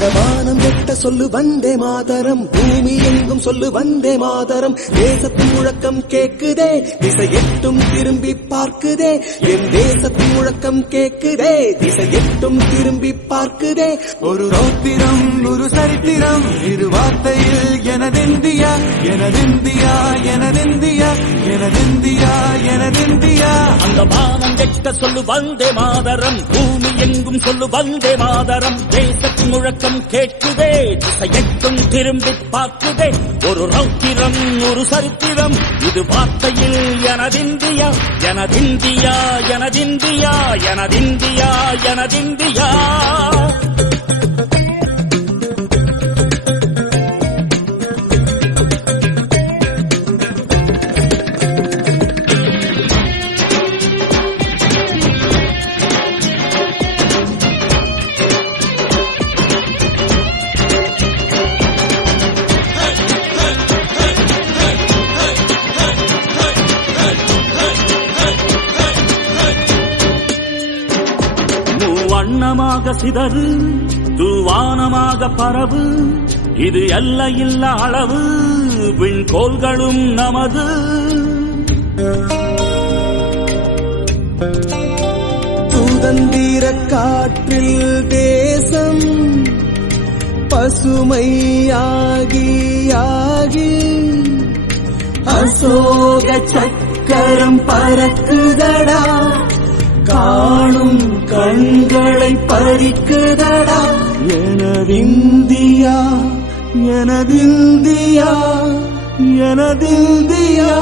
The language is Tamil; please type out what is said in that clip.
அந்த வானம் எட்ட சொல்லு வந்தே மாதரம், பூமி எங்கும் சொல்லு வந்தே மாதரம். தேசத்தின் முழக்கம் கேக்குதே, திசை எட்டும் திரும்பி பார்க்குதே. என் தேசத்தின் முழக்கம் கேக்குதே, திசை எட்டும் திரும்பி பார்க்குதே. ஒரு ரௌத்திரம் ஒரு சரித்திரம், இரு வார்த்தையில் எனதிந்தியா எனதிந்தியா எனதிந்தியா எனதிந்தியா எனதிந்தியா. அந்த வானம் எட்ட சொல்லு வந்தே மாதரம், பூமி எங்கும் சொல்லு வந்தே மாதரம். தேசத்தின் முழக்கம் கேட்குதே, திசை எட்டும் திரும்பி பார்க்குதே. ஒரு ரௌத்திரம் ஒரு சரித்திரம், இது வார்த்தையில் எனதிந்தியா எனதிந்தியா எனதிந்தியா எனதிந்தியா எனதிந்தியா. வண்ணமாக சிதறு தூவானமாக பரவு, இது எல்லையில்ல அளவு, விண்கோள்களும் நமது. சுதந்திர காற்றில் தேசம் பசுமையாகி ஆகி, அசோக சக்கரம் பறக்குதடா, காணும் கண்களை பறிக்குதடா. எனதிந்தியா எனதிந்தியா எனதிந்தியா.